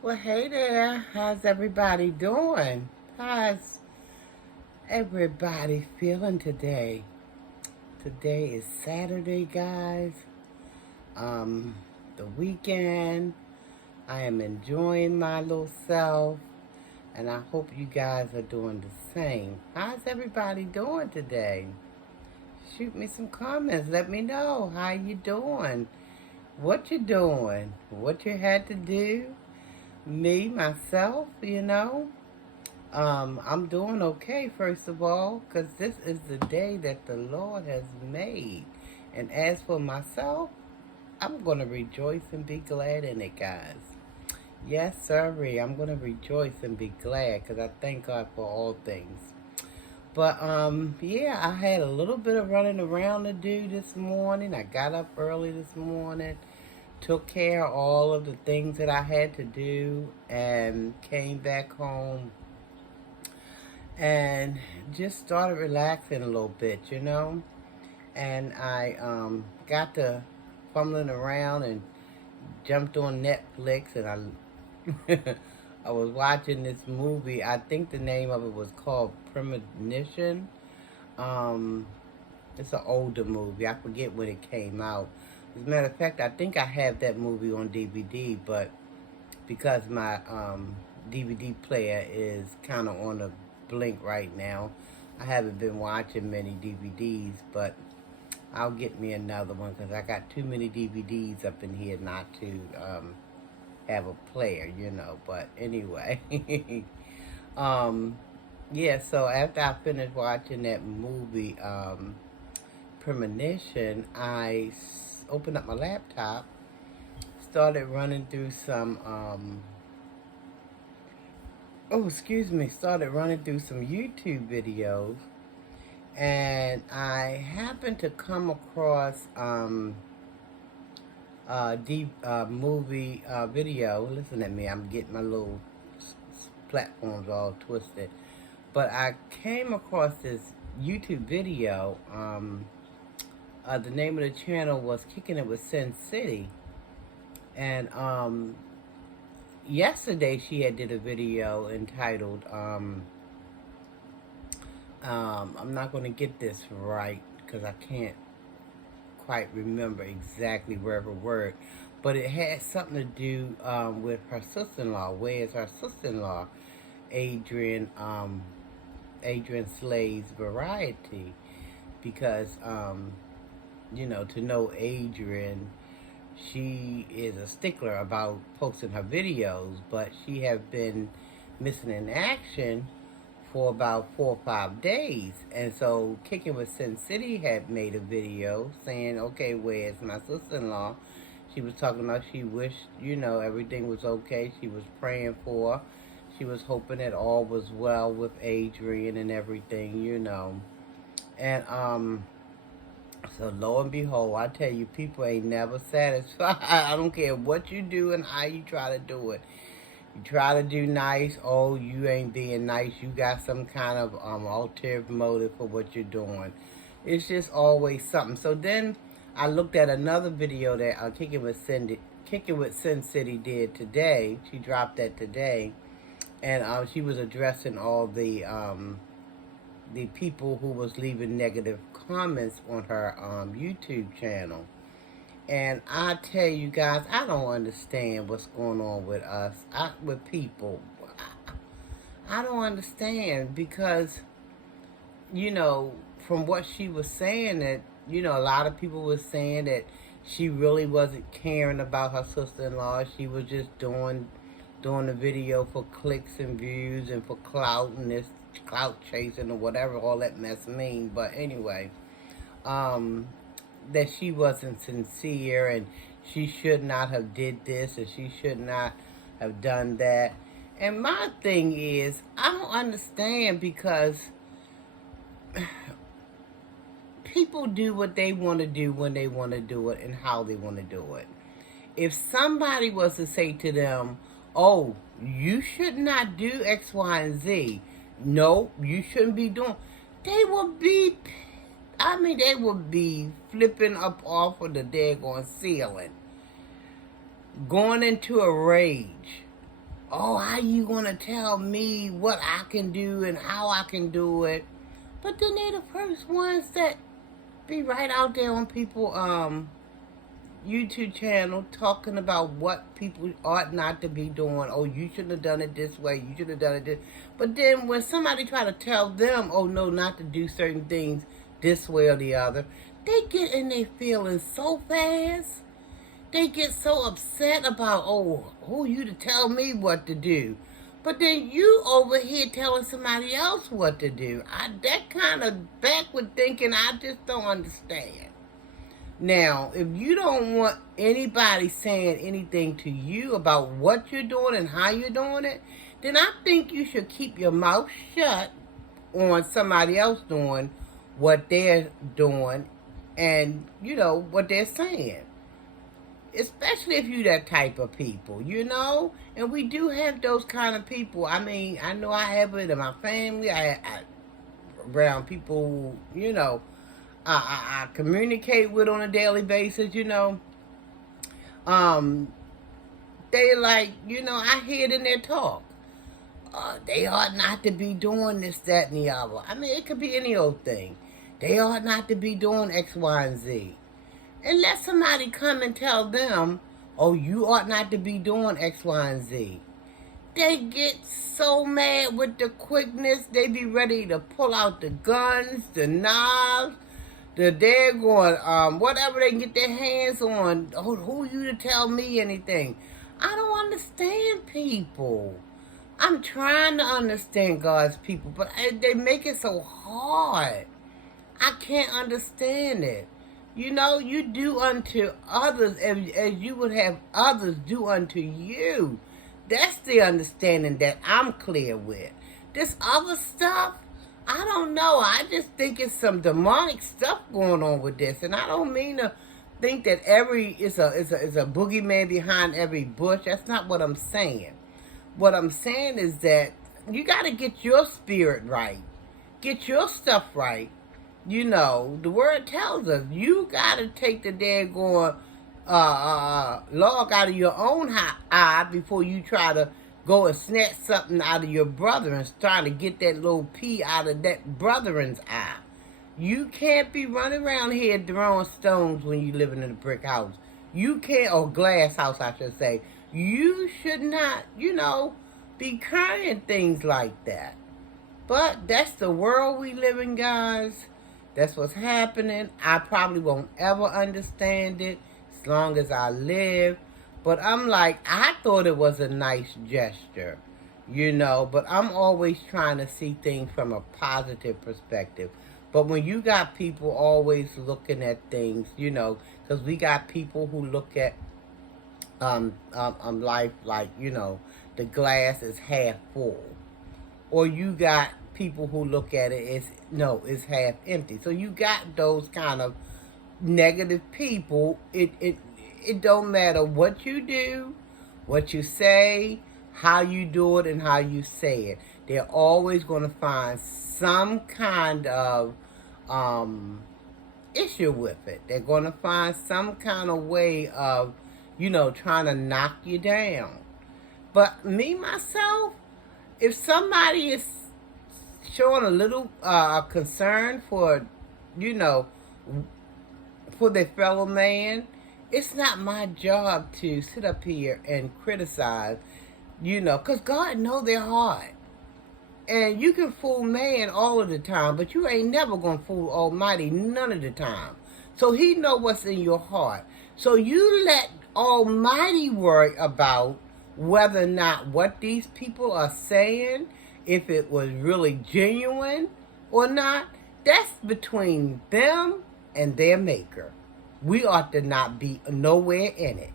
Well, hey there. How's everybody doing? How's everybody feeling today? Today is Saturday, guys. Um, the weekend. I am enjoying my little self, and I hope you guys are doing the same. How's everybody doing today? Shoot me some comments. Let me know how you doing. What you doing? What you had to do? Me, myself. I'm doing okay, first of all, because this is the day that the Lord has made. And as for myself, I'm going to rejoice and be glad in it, guys. Yes, sirree, I'm going to rejoice and be glad because I thank God for all things. But, yeah, I had a little bit of running around to do this morning. I got up early this morning, took care of all of the things that I had to do, and came back home and just started relaxing a little bit. And I got to fumbling around and jumped on Netflix, and I was watching this movie. I think the name of it was called Premonition. Um, it's an older movie. I forget when it came out. As a matter of fact, I think I have that movie on DVD, but because my DVD player is kind of on a blink right now, I haven't been watching many DVDs, but I'll get me another one because I got too many DVDs up in here not to have a player. But anyway, um, yeah. So after I finished watching that movie, Premonition, I opened up my laptop, started running through some started running through some YouTube videos, and I happened to come across deep movie video. Listen at me, I'm getting my little platforms all twisted. But I came across this YouTube video. The name of the channel was Kicking It with Sin City, and yesterday she had did a video entitled I'm not going to get this right because I can't quite remember exactly word for word, but it had something to do with her sister-in-law. Where's her sister-in-law, Adrienneslaysvariety, because to know Adrienne, she is a stickler about posting her videos, but she have been missing in action for about 4 or 5 days. And so Kicking with Sin City had made a video saying, okay, where's my sister-in-law? She was talking about she wished, everything was okay. She was praying for her. She was hoping that all was well with Adrienne and everything. And so lo and behold, I tell you, people ain't never satisfied. I don't care what you do and how you try to do it. You try to do nice, oh, you ain't being nice. You got some kind of ulterior motive for what you're doing. It's just always something. So then I looked at another video that Kicking with Sin City did today. She dropped that today, and she was addressing all the people who was leaving negative comments on her YouTube channel. And I tell you guys, I don't understand what's going on with us, with people. I don't understand because, from what she was saying that, a lot of people were saying that she really wasn't caring about her sister-in-law. She was just doing the video for clicks and views and for clout and this clout chasing or whatever all that mess mean. But anyway, that she wasn't sincere and she should not have did this and she should not have done that. And my thing is, I don't understand because people do what they want to do when they want to do it and how they want to do it. If somebody was to say to them, oh, you should not do X, Y, and Z. No, you shouldn't be doing. They would be flipping up off of the daggone ceiling, going into a rage. oh, how you gonna tell me what I can do and how I can do it? But then they're the first ones that be right out there on people YouTube channel talking about what people ought not to be doing. Oh, you shouldn't have done it this way. You should have done it this. But then when somebody try to tell them, oh no, not to do certain things this way or the other, they get in their feelings so fast. They get so upset about, oh, who you to tell me what to do? But then you over here telling somebody else what to do. That kind of backward thinking, I just don't understand. Now, if you don't want anybody saying anything to you about what you're doing and how you're doing it, then I think you should keep your mouth shut on somebody else doing what they're doing and, what they're saying. Especially if you that type of people, And we do have those kind of people. I mean, I know I have it in my family. I around people, I communicate with on a daily basis, They like, I hear it in their talk. They ought not to be doing this, that, and the other. I mean, it could be any old thing. They ought not to be doing X, Y, and Z. And let somebody come and tell them, oh, you ought not to be doing X, Y, and Z. They get so mad with the quickness. They be ready to pull out the guns, the knives, the daggone, whatever they can get their hands on. Oh, who you to tell me anything? I don't understand people. I'm trying to understand God's people, but they make it so hard. I can't understand it. You do unto others as you would have others do unto you. That's the understanding that I'm clear with. This other stuff, I don't know. I just think it's some demonic stuff going on with this. And I don't mean to think that is a boogeyman behind every bush. That's not what I'm saying. What I'm saying is that you got to get your spirit right. Get your stuff right. The word tells us you got to take the daggone log out of your own eye before you try to go and snatch something out of your brother and trying to get that little pea out of that brethren's eye. You can't be running around here throwing stones when you living in a brick house. You can't, or glass house, I should say. You should not, be carrying things like that. But that's the world we live in, guys. That's what's happening. I probably won't ever understand it as long as I live. But I'm like, I thought it was a nice gesture, But I'm always trying to see things from a positive perspective. But when you got people always looking at things, because we got people who look at life like, the glass is half full. Or you got people who look at it as, no, it's half empty. So you got those kind of negative people. It don't matter what you do, what you say, how you do it, and how you say it. They're always going to find some kind of issue with it. They're going to find some kind of way of, trying to knock you down. But me, myself, if somebody is showing a little concern for, for their fellow man, it's not my job to sit up here and criticize, because God knows their heart. And you can fool man all of the time, but you ain't never going to fool Almighty none of the time. So he know what's in your heart. So you let Almighty worry about whether or not what these people are saying, if it was really genuine or not. That's between them and their maker. We ought to not be nowhere in it.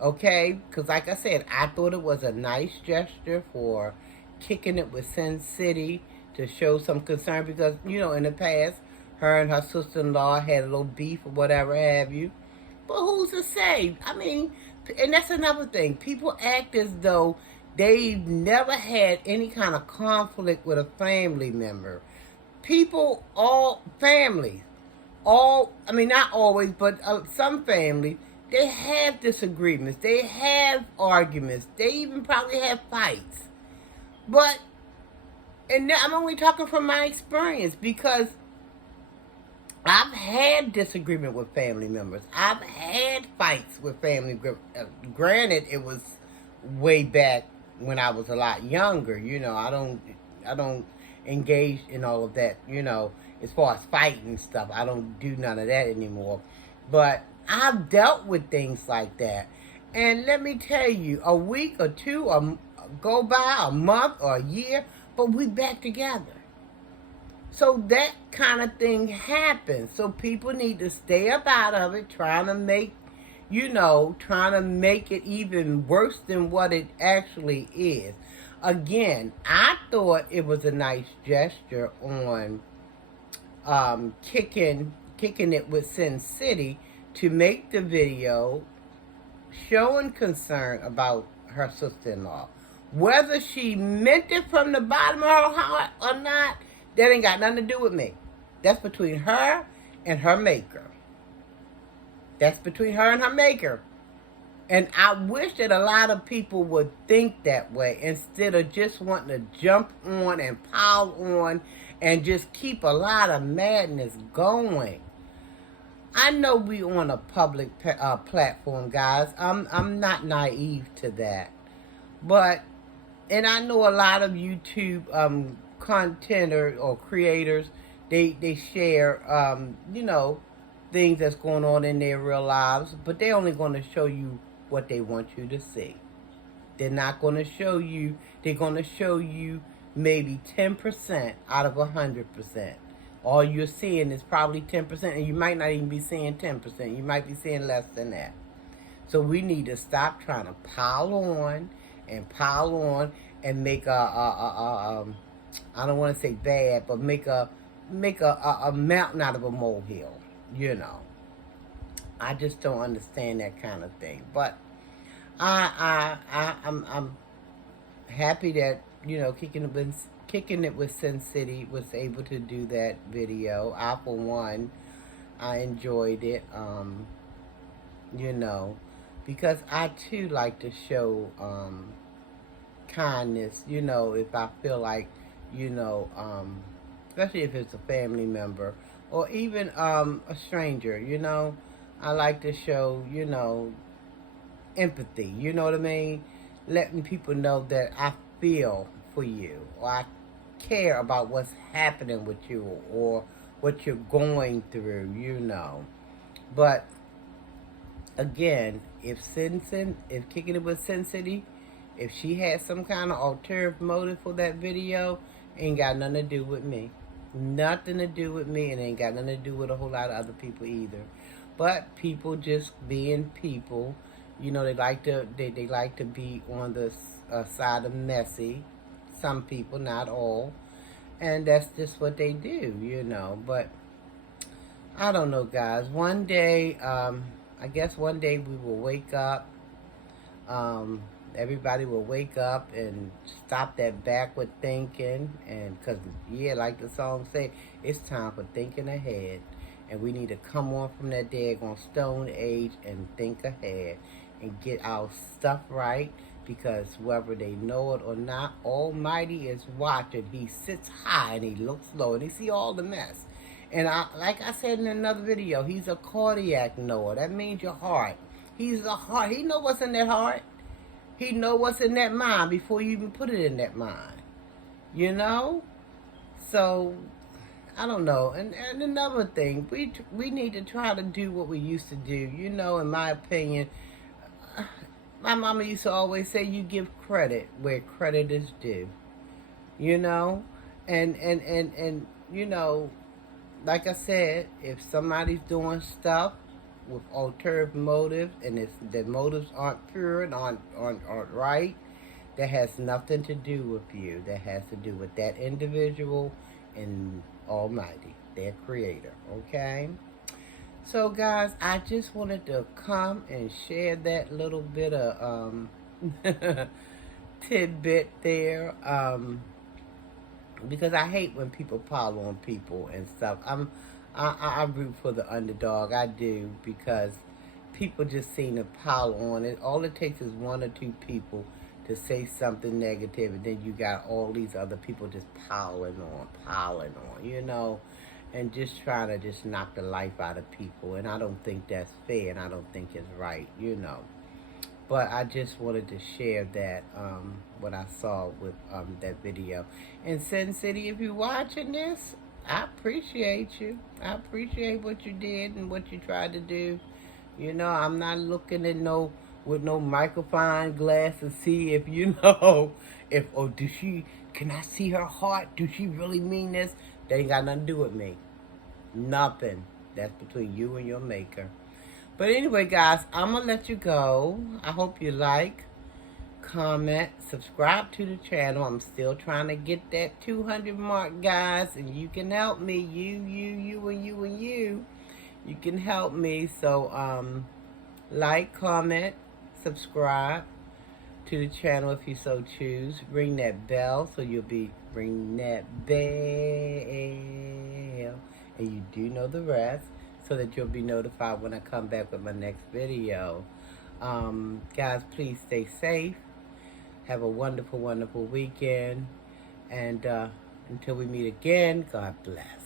Okay? Because like I said, I thought it was a nice gesture for Kicking It with Sin City to show some concern because, in the past, her and her sister-in-law had a little beef or whatever have you. But who's to say? I mean, and that's another thing. People act as though they've never had any kind of conflict with a family member. All families, not always, but some families, They have disagreements. They have arguments. They even probably have fights. But, and I'm only talking from my experience, because I've had disagreement with family members. I've had fights with family. Granted, it was way back when I was a lot younger. I don't engage in all of that. As far as fighting and stuff, I don't do none of that anymore. But I've dealt with things like that, and let me tell you, a week or two go by, a month or a year, but we back together. So that kind of thing happens. So people need to stay up out of it, trying to make it even worse than what it actually is. Again, I thought it was a nice gesture on Kicking It with Sin City to make the video showing concern about her sister-in-law. Whether she meant it from the bottom of her heart or not, that ain't got nothing to do with me. That's between her and her maker. That's between her and her maker. And I wish that a lot of people would think that way, instead of just wanting to jump on and pile on and just keep a lot of madness going. I know we on a public platform, guys. I'm not naive to that. But, and I know a lot of YouTube content or creators, they share, things that's going on in their real lives, but they're only going to show you what they want you to see. They're not going to show you, they're going to show you maybe 10% out of 100%. All you're seeing is probably 10%, and you might not even be seeing 10%. You might be seeing less than that. So we need to stop trying to pile on and make I don't want to say bad, but make a mountain out of a molehill. I just don't understand that kind of thing. But I'm happy that Kicking It with Sin City was able to do that video. I, for one, I enjoyed it. Because I too like to show kindness. If I feel like, especially if it's a family member or even a stranger. I like to show empathy. You know what I mean? Letting people know that I feel for you, or I care about what's happening with you, or what you're going through. But again, if Kicking It with Sin City, if she had some kind of ulterior motive for that video, ain't got nothing to do with me. Nothing to do with me, and ain't got nothing to do with a whole lot of other people either. But people just being people, they like to be on the side of messy. Some people, not all, and that's just what they do, But I don't know, guys. One day, I guess one day we will wake up. Everybody will wake up and stop that backward thinking, and because like the song say, it's time for thinking ahead. And we need to come on from that daggone stone age and think ahead and get our stuff right, because whether they know it or not, Almighty is watching. He sits high and he looks low, and he see all the mess. And like I said in another video, he's a cardiac knower. That means your heart. He's a heart. He know what's in that heart. He know what's in that mind before you even put it in that mind. So I don't know. And another thing, we need to try to do what we used to do. In my opinion, my mama used to always say, you give credit where credit is due. And like I said, if somebody's doing stuff with ulterior motives, and if the motives aren't pure and aren't right, that has nothing to do with you. That has to do with that individual and Almighty, their creator. Okay? So, guys, I just wanted to come and share that little bit of tidbit there, because I hate when people pile on people and stuff. I root for the underdog. I do, because people just seem to pile on it. All it takes is one or two people to say something negative, and then you got all these other people just piling on, you know, and just trying to just knock the life out of people. And I don't think that's fair, and I don't think it's right, you know. But I just wanted to share that, what I saw with that video. And Sin City, if you're watching this, I appreciate you. I appreciate what you did and what you tried to do. You know, I'm not looking at with no microphone glass to see if, you know, if, oh, can I see her heart? Do she really mean this? That ain't got nothing to do with me. Nothing. That's between you and your maker. But anyway, guys, I'm going to let you go. I hope you like, comment, subscribe to the channel. I'm still trying to get that 200 mark, guys, and you can help me. You, and you. You can help me. So, like, comment, subscribe to the channel if you so choose. Ring that bell so you'll be, ring that bell, and you do know the rest, so that you'll be notified when I come back with my next video. Guys, please stay safe. Have a wonderful, wonderful weekend. And until we meet again, God bless.